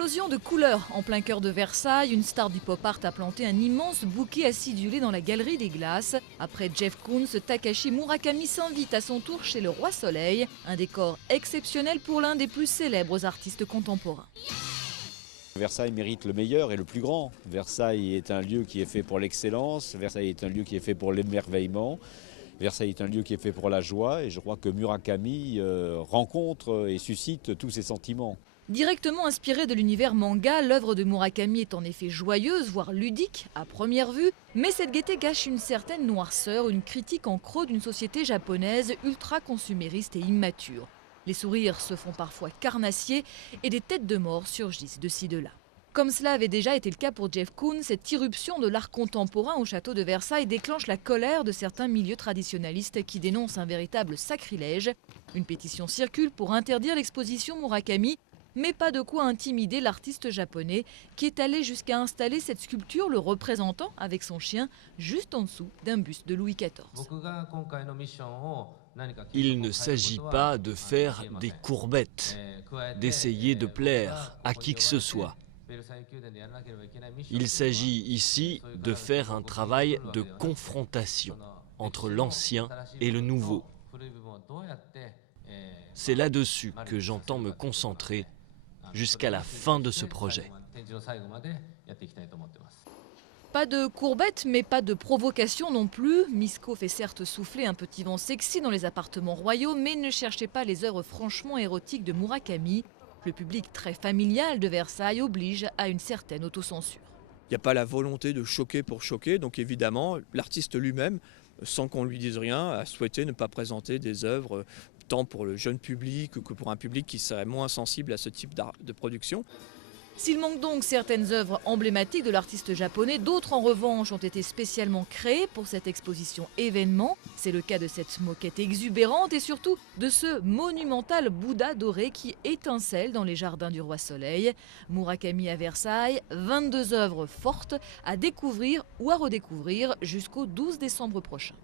Explosion de couleurs en plein cœur de Versailles, une star du pop art a planté un immense bouquet acidulé dans la galerie des glaces. Après Jeff Koons, Takashi Murakami s'invite à son tour chez le Roi Soleil, un décor exceptionnel pour l'un des plus célèbres artistes contemporains. Versailles mérite le meilleur et le plus grand. Versailles est un lieu qui est fait pour l'excellence, Versailles est un lieu qui est fait pour l'émerveillement, Versailles est un lieu qui est fait pour la joie et je crois que Murakami rencontre et suscite tous ces sentiments. Directement inspirée de l'univers manga, l'œuvre de Murakami est en effet joyeuse, voire ludique à première vue, mais cette gaieté cache une certaine noirceur, une critique en creux d'une société japonaise ultra-consumériste et immature. Les sourires se font parfois carnassiers et des têtes de mort surgissent de ci de là. Comme cela avait déjà été le cas pour Jeff Koons, cette irruption de l'art contemporain au château de Versailles déclenche la colère de certains milieux traditionnalistes qui dénoncent un véritable sacrilège. Une pétition circule pour interdire l'exposition Murakami, mais pas de quoi intimider l'artiste japonais qui est allé jusqu'à installer cette sculpture le représentant avec son chien juste en dessous d'un buste de Louis XIV. Il ne s'agit pas de faire des courbettes, d'essayer de plaire à qui que ce soit. Il s'agit ici de faire un travail de confrontation entre l'ancien et le nouveau. C'est là-dessus que j'entends me concentrer jusqu'à la fin de ce projet. Pas de courbettes, mais pas de provocation non plus. Misko fait certes souffler un petit vent sexy dans les appartements royaux, mais ne cherchez pas les œuvres franchement érotiques de Murakami. Le public très familial de Versailles oblige à une certaine autocensure. Il n'y a pas la volonté de choquer pour choquer, donc évidemment, l'artiste lui-même, sans qu'on lui dise rien, a souhaité ne pas présenter des œuvres tant pour le jeune public que pour un public qui serait moins sensible à ce type de production. S'il manque donc certaines œuvres emblématiques de l'artiste japonais, d'autres en revanche ont été spécialement créées pour cette exposition événement. C'est le cas de cette moquette exubérante et surtout de ce monumental Bouddha doré qui étincelle dans les jardins du Roi Soleil. Murakami à Versailles, 22 œuvres fortes à découvrir ou à redécouvrir jusqu'au 12 décembre prochain.